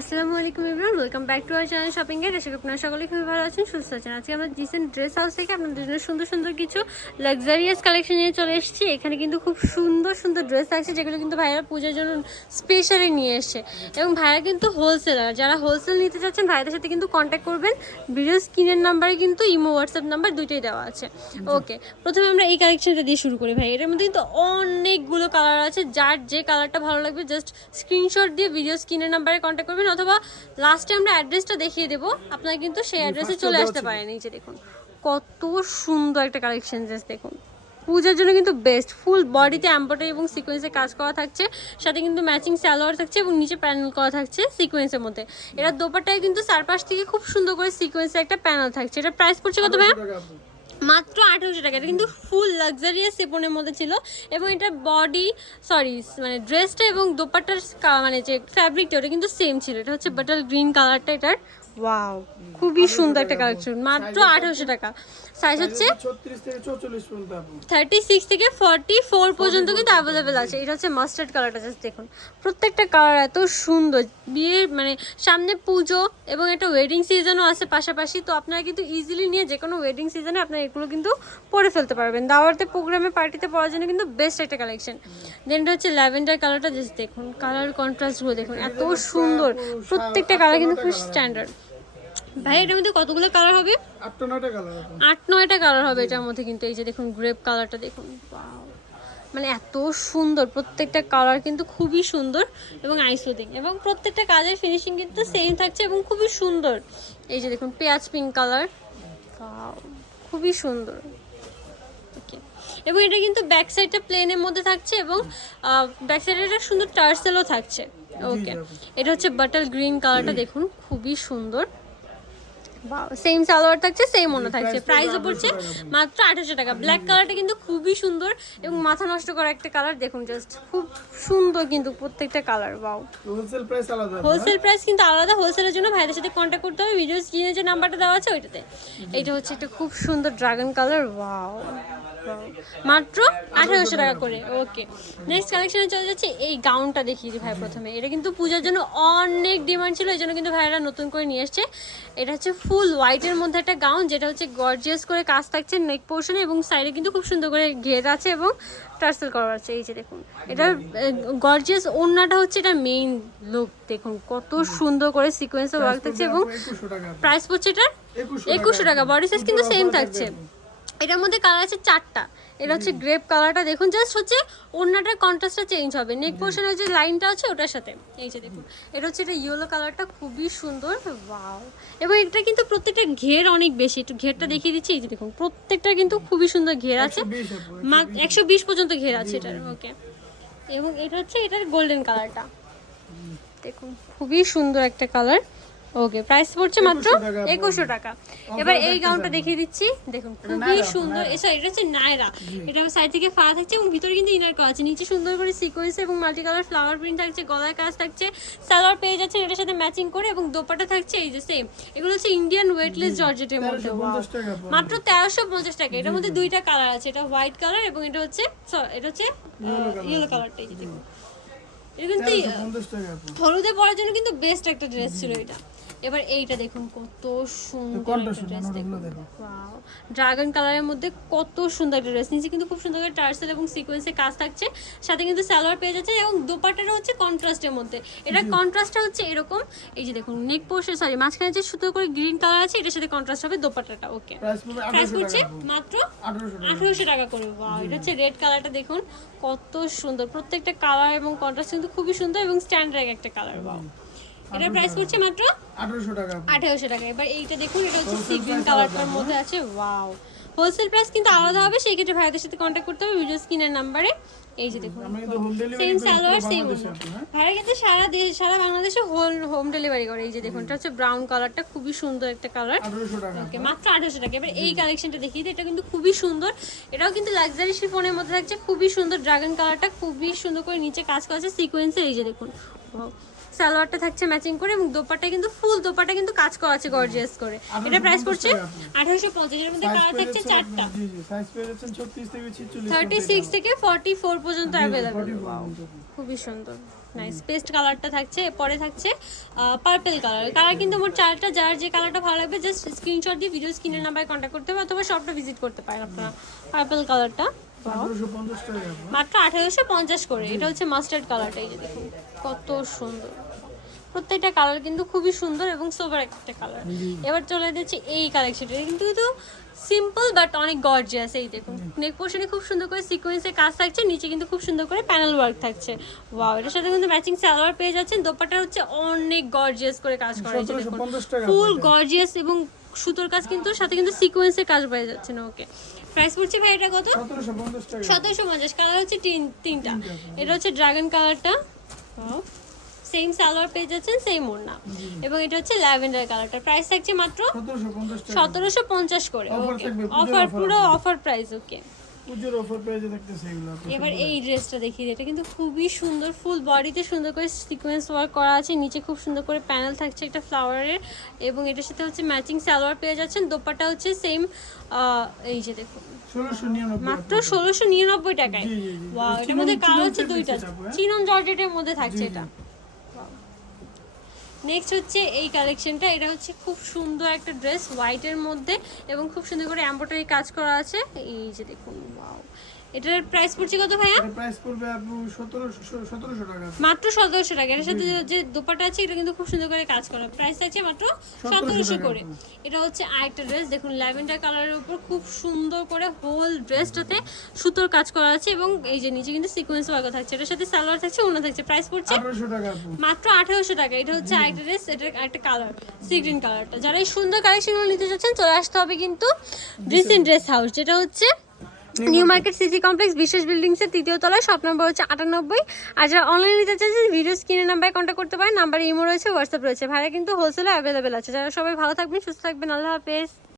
আসসালামু আলাইকুম everyone welcome back to our channel shopping এর আশা করি আপনারা সকলে খুবই ভালো আছেন সুস্থ আছেন। আজকে আমরা রিসেন্ট ড্রেস হাউস থেকে আপনাদের জন্য সুন্দর সুন্দর কিছু লাক্সারিয়াস কালেকশন নিয়ে চলে এসেছি। এখানে কিন্তু খুব সুন্দর সুন্দর ড্রেস আছে যেগুলো কিন্তু ভাইয়েরা পূজার জন্য স্পেশালি নিয়ে এসছে। এবং ভাইরা কিন্তু হোলসেলার যারা হোলসেল নিতে চাচ্ছেন ভাইদের সাথে কিন্তু কন্ট্যাক্ট করবেন। ভিডিও স্ক্রিনের নাম্বারে কিন্তু ইমো হোয়াটসঅ্যাপ নাম্বার দুইটাই দেওয়া আছে। ওকে প্রথমে আমরা এই কালেকশনটা দিয়ে শুরু করি ভাই। এটার মধ্যে কিন্তু অনেকগুলো কালার আছে। যার যে কালারটা ভালো লাগবে জাস্ট স্ক্রিনশট দিয়ে ভিডিও স্ক্রিনের নাম্বারে কন্ট্যাক্ট করবেন। অথবা লাস্টে আমরা অ্যাড্রেসটা দেখিয়ে দেবো। আপনারা কিন্তু সেই অ্যাড্রেসে চলে আসতে পারেন যে দেখুন কত সুন্দর একটা কালেকশন জাস্ট দেখুন। পূজার জন্য কিন্তু বেস্ট ফুল বডিতে এম্ব্রয়ডারি এবং সিকোয়েন্সে কাজ করা থাকছে সাথে কিন্তু ম্যাচিং স্যালোয়ার থাকছে এবং নিচে প্যানেল করা থাকছে সিকোয়েন্সের মধ্যে। এটা দোপাটায় কিন্তু চারপাশ থেকে খুব সুন্দর করে সিকোয়েন্সে একটা প্যানেল থাকছে। এটা প্রাইস পড়ছে কত ভাইয়া মাত্র আঠেরোশো টাকা। এটা কিন্তু ফুল লাক্সারিয়াস সেপনের মধ্যে ছিল এবং এটা বডি সরি মানে ড্রেসটা এবং দোপাট্টার মানে যে ফ্যাব্রিকটা ওটা কিন্তু সেম ছিল। এটা হচ্ছে বাটার গ্রিন কালারটা এটার। ওয়াও খুবই সুন্দর একটা কালেকশন মাত্র আঠেরোশো টাকা। সাইজ হচ্ছে ছত্রিশ থেকে চৌচল্লিশ পর্যন্ত আপু থার্টি সিক্স থেকে ফর্টি ফোর পর্যন্ত কিন্তু অ্যাভেলেবেল আছে। এটা হচ্ছে মাস্টার্ড কালারটা জাস্ট দেখুন। প্রত্যেকটা কালার এত সুন্দর। বিয়ের মানে সামনে পুজো এবং একটা ওয়েডিং সিজনও আছে পাশাপাশি তো আপনারা কিন্তু ইজিলি নিয়ে যে কোনো ওয়েডিং সিজনে আপনারা এগুলো কিন্তু পরে ফেলতে পারবেন। দাওয়াতে প্রোগ্রামে পার্টিতে পরার জন্য কিন্তু বেস্ট একটা কালেকশন দেন এটা হচ্ছে ল্যাভেন্ডার কালারটা জাস্ট দেখুন। কালার কন্ট্রাস্টগুলো দেখুন এত সুন্দর। প্রত্যেকটা কালার কিন্তু খুব স্ট্যান্ডার্ড ভাই এটার মধ্যে কতগুলো কালার হবে? আট নয়টা কালার আট নয়টা কালার হবে এটার মধ্যে কিন্তু। এই যে দেখুন গ্রেপ কালারটা দেখুন! মানে এত সুন্দর প্রত্যেকটা কালার কিন্তু খুবই সুন্দর এবং আইসোদিং এবং প্রত্যেকটা কাজের ফিনিশিং কিন্তু সেম থাকছে এবং খুবই সুন্দর। এই যে দেখুন পেঁয়াজ পিঙ্ক কালার খুবই সুন্দর। ওকে এবং এটা কিন্তু ব্যাক সাইডটা প্লেনের মধ্যে থাকছে এবং ব্যাক সাইডে একটা সুন্দর টার্সেলও থাকছে। ওকে এটা হচ্ছে বাটার গ্রিন কালারটা দেখুন খুবই সুন্দর। সেম সালোয়ার থাকছে সেম মনে থাকছে। প্রাইসও পড়ছে মাত্র আঠাশশো টাকা। ব্ল্যাক কালারটা কিন্তু খুবই সুন্দর এবং মাথা নষ্ট করা একটা কালার দেখুন জাস্ট খুব সুন্দর কিন্তু প্রত্যেকটা কালার বাও হোলসেল প্রাইস আলাদা হোলসেল প্রাইস কিন্তু আলাদা। হোলসেলের জন্য ভাইদের সাথে কন্ট্যাক্ট করতে হবে। ভিডিও স্ক্রিনে যে নাম্বারটা দেওয়া আছে ওইটাতে। এটা হচ্ছে একটা খুব সুন্দর ড্রাগন কালার ওয়াও মাত্র আঠারোশো টাকা করে ওকে। নেক্সট কালেকশনে চলে যাচ্ছে এই গাউনটা দেখিয়ে দিই ভাই প্রথমে। এটা কিন্তু পূজার জন্য অনেক ডিমান্ড ছিল এই জন্য কিন্তু ভাইরা নতুন করে নিয়ে এসছে এটা হচ্ছে ফুল হোয়াইটের মধ্যে একটা গাউন যেটা হচ্ছে গর্জিয়াস করে কাজ থাকছে নেক পোর্শনে এবং সাইডে কিন্তু খুব সুন্দর করে ঘের আছে এবং টার্সেল করা আছে। এই যে দেখুন এটার গর্জিয়াস ওড়নাটা হচ্ছে এটা মেইন লুক দেখুন কত সুন্দর করে সিকোয়েন্সে ওয়ার্ক থাকছে এবং প্রাইস পড়ছে এটার একুশশো টাকা। বডি সাইজ কিন্তু সেম থাকছে। এটার মধ্যে কালার আছে চারটা। এটা হচ্ছে গ্রেপ কালারটা দেখুন জাস্ট হচ্ছে ওড়নাটার কন্ট্রাস্টটা চেঞ্জ হবে। নেক পোর্শনের যে লাইনটা আছে ওটার সাথে। এই যে দেখুন এটা হচ্ছে এটা ইয়েলো কালারটা খুবই সুন্দর। ওয়াও এবং এটা কিন্তু প্রত্যেকটা ঘের অনেক বেশি। একটু ঘেরটা দেখিয়ে দিচ্ছি এই যে দেখুন প্রত্যেকটা কিন্তু খুবই সুন্দর ঘের আছে। একশো বিশ পর্যন্ত ঘের আছে এটার ওকে এবং এটা হচ্ছে এটার গোল্ডেন কালারটা দেখুন খুবই সুন্দর একটা কালার ওকে প্রাইস পড়ছে মাত্র 2100 টাকা একুশশো টাকা। এবার এই গাউনটা দেখিয়ে দিচ্ছি। দেখুন খুবই সুন্দর। এসব এটা হচ্ছে নায়রা। এটা সাইড থেকে ফাড়া থাকছে এবং ভিতরে কিন্তু ইনার করা আছে। নিচে সুন্দর করে সিকোয়েন্স এবং মাল্টি কালার ফ্লাওয়ার প্রিন্ট থাকছে গলার কাজ থাকছে সালোয়ার পেয়ে যাচ্ছে এটার সাথে ম্যাচিং করে এবং দোপাটা থাকছে এই যে সেম এগুলো হচ্ছে ইন্ডিয়ান ওয়েটলেস জর্জেটের মধ্যে। মাত্র তেরোশো পঞ্চাশ টাকা। এটার মধ্যে দুইটা কালার আছে। এটা হোয়াইট কালার এবং এটা হচ্ছে এটা হচ্ছে ইয়েলো কালারটা এই যে দেখুন। এটা কিন্তু। হলুদে পরার জন্য কিন্তু বেস্ট একটা ড্রেস ছিল এটা। এবার এইটা দেখুন কত সুন্দর ড্রেস ড্রাগন কালারের মধ্যে কত সুন্দর একটা ড্রেস নিচে কিন্তু খুব সুন্দর করে টার্সেল এবং সিকোয়েন্সে কাজ থাকছে। সাথে কিন্তু সালোয়ার পেয়ে যাচ্ছে এবং দোপাট্টাটা হচ্ছে কন্ট্রাস্টের মধ্যে। এটা কন্ট্রাস্টটা হচ্ছে এরকম। এই যে দেখুন নেক পোর্শন সরি মাঝখানে যে সুন্দর করে গ্রিন কালার আছে এটার সাথে কন্ট্রাস্ট হবে দোপাটাটা ওকে প্রাইস আপু। মাত্র আঠারোশো টাকা। করে। ওয়াও এটা হচ্ছে রেড কালারটা দেখুন কত সুন্দর। প্রত্যেকটা কালার এবং কন্ট্রাস্ট কিন্তু খুবই সুন্দর এবং স্ট্যান্ডার্ড একটা কালার ওয়াও এটার প্রাইস করছে মাত্র আঠারোশো টাকা। আপু। আঠারোশো টাকা। এবার এইটা দেখুন এটা হচ্ছে সি গ্রিন কালারটার মধ্যে আছে ওয়াও হোলসেল প্রাইস কিন্তু আলাদা হবে সেই ক্ষেত্রে ভাইদের সাথে কন্ট্যাক্ট করতে হবে ভিডিও স্ক্রিনের নাম্বারে এই যে দেখুন সেম সালোয়ার সেম হ্যাঁ। ভাইরা কিন্তু সারা দেশ সারা বাংলাদেশে হোল হোম ডেলিভারি করে। এই যে দেখুন এটা হচ্ছে ব্রাউন কালারটা খুবই সুন্দর একটা কালার ওকে মাত্র আঠারোশো টাকা। এবার এই কালেকশনটা দেখিয়ে দিই এটা কিন্তু খুবই সুন্দর। এটাও কিন্তু লাক্সারি শিফনের মধ্যে থাকছে খুবই সুন্দর ড্রাগন কালারটা খুবই সুন্দর করে নিচে কাজ করা আছে সিকোয়েন্সের এই যে দেখুন. সালোয়ারটা থাকছে ম্যাচিং করে এবং দোপাট্টা কিন্তু ফুল দোপাট্টা কিন্তু কাজ করা আছে গর্জিয়াস করে। এটা প্রাইস পড়ছে আঠারোশো পঞ্চাশ এর মধ্যে কালার থাকছে চারটা। জি জি সাইজ পেয়ে যাচ্ছেন ছত্রিশ থেকে ছিচল্লিশ থার্টি সিক্স থেকে ফর্টি ফোর পর্যন্ত অ্যাভেলেবেল 44 খুবই সুন্দর। নাইস পেস্ট কালারটা থাকছে পরে থাকছে পার্পেল কালার কালার কিন্তু মোট চারটা যার যে কালারটা ভালো লাগবে জাস্ট স্ক্রিনশট দিয়ে ভিডিও স্ক্রিনের নাম্বারে কন্ট্যাক্ট করতে হবে অথবা শপটা ভিজিট করতে পারেন আপনারা পার্পল কালারটা মাত্র আঠারোশো পঞ্চাশ করে। এটা হচ্ছে মাস্টার্ড কালারটাই যে দেখুন কত সুন্দর। প্রত্যেকটা কালার কিন্তু খুবই সুন্দর এবং সোবার একটা কালার এবার চলে যাচ্ছে এই কালেকশনটা কিন্তু কিন্তু সিম্পল বাট অনেক গর্জিয়াস এই দেখুন। নেক পোর্শনে খুব সুন্দর করে সিকোয়েন্সের কাজ থাকছে নিচে কিন্তু খুব সুন্দর করে প্যানেল ওয়ার্ক থাকছে। ওয়াও এটার সাথে কিন্তু ম্যাচিং সালোয়ার পেয়ে যাচ্ছেন। দোপাটা হচ্ছে অনেক গর্জিয়াস করে কাজ করা হয়েছে দেখুন। ফুল গর্জিয়াস এবং সুতোর কাজ কিন্তু সাথে কিন্তু সিকোয়েন্সের কাজ পেয়ে যাচ্ছেন। ওকে প্রাইস পড়ছে ভাই এটা কত? সতেরোশো পঞ্চাশ কালার হচ্ছে তিন তিনটা। এটা হচ্ছে ড্রাগন কালারটা সেম সালোয়ার পেয়ে যাচ্ছেন সেম ওড়না এবং এটা হচ্ছে ল্যাভেন্ডার কালারটা প্রাইস থাকছে মাত্র সতেরোশো পঞ্চাশ করে। অফার পুরো অফার প্রাইস ওকে পুজোর অফার পেয়েছে দেখতেছে এগুলো এবার এই ড্রেসটা দেখিয়ে এটা কিন্তু খুবই সুন্দর ফুল বডিতে সুন্দর করে সিকোয়েন্স ওয়ার্ক করা আছে। নিচে খুব সুন্দর করে প্যানেল থাকছে একটা ফ্লাওয়ারের এবং এটার সাথে হচ্ছে ম্যাচিং সালোয়ার পেয়ে যাচ্ছেন। দোপাটা হচ্ছে সেম এই যে দেখুন। মাত্র ষোলোশো নিরানব্বই টাকায়। ওয়াও এটার মধ্যে কালার হচ্ছে দুইটা। হ্যাঁ? চিনন জর্জেটের মধ্যে থাকছে। এটা। নেক্সট হচ্ছে এই কালেকশনটা এটা হচ্ছে খুব সুন্দর একটা ড্রেস হোয়াইটের মধ্যে এবং খুব সুন্দর করে অ্যাম্বোটারি কাজ করা আছে। এই যে দেখুন এটার প্রাইস পড়ছে কত ভাইয়া? প্রাইস পড়বে আপু সতেরোশো সতেরোশো টাকা। মাত্র সতেরোশো টাকা। এটার সাথে যে দোপাটা আছে এটা কিন্তু খুব সুন্দর করে কাজ করা। প্রাইস আছে মাত্র সতেরোশো টাকা করে। এটা হচ্ছে আরেকটা ড্রেস দেখুন ল্যাভেন্ডার কালারের উপর খুব সুন্দর করে হোল ড্রেসটাতে সুতোর কাজ করা আছে এবং এই যে নিচে কিন্তু সিকোয়েন্স ওয়ার্ক থাকছে। এটার সাথে সালোয়ার থাকছে অন্য থাকছে। প্রাইস পড়ছে আঠারোশো টাকা আপু। মাত্র আঠারোশো টাকা। এটা হচ্ছে আরেকটা ড্রেস এটার একটা কালার সি গ্রিন কালারটা যারা এই সুন্দর কালেকশনগুলো নিতে চাচ্ছেন চলে আসতে হবে কিন্তু ডিসেন্ট ড্রেস হাউস যেটা হচ্ছে নিউ মার্কেট সিসি কমপ্লেক্স বিশেষ বিল্ডিংসের তৃতীয় তলায় শপ নম্বর হচ্ছে আটানব্বই। আর যারা অনলাইনে নিতে চাইছে ভিডিও স্ক্রিনের নাম্বারে কন্ট্যাক্ট করতে পারেন। নাম্বার ইমো রয়েছে হোয়াটসঅ্যাপ রয়েছে। ভাড়া কিন্তু হোলসেলে অ্যাভেলেবেল আছে। যারা সবাই ভালো থাকবেন সুস্থ থাকবেন। আল্লাহ হাফেজ।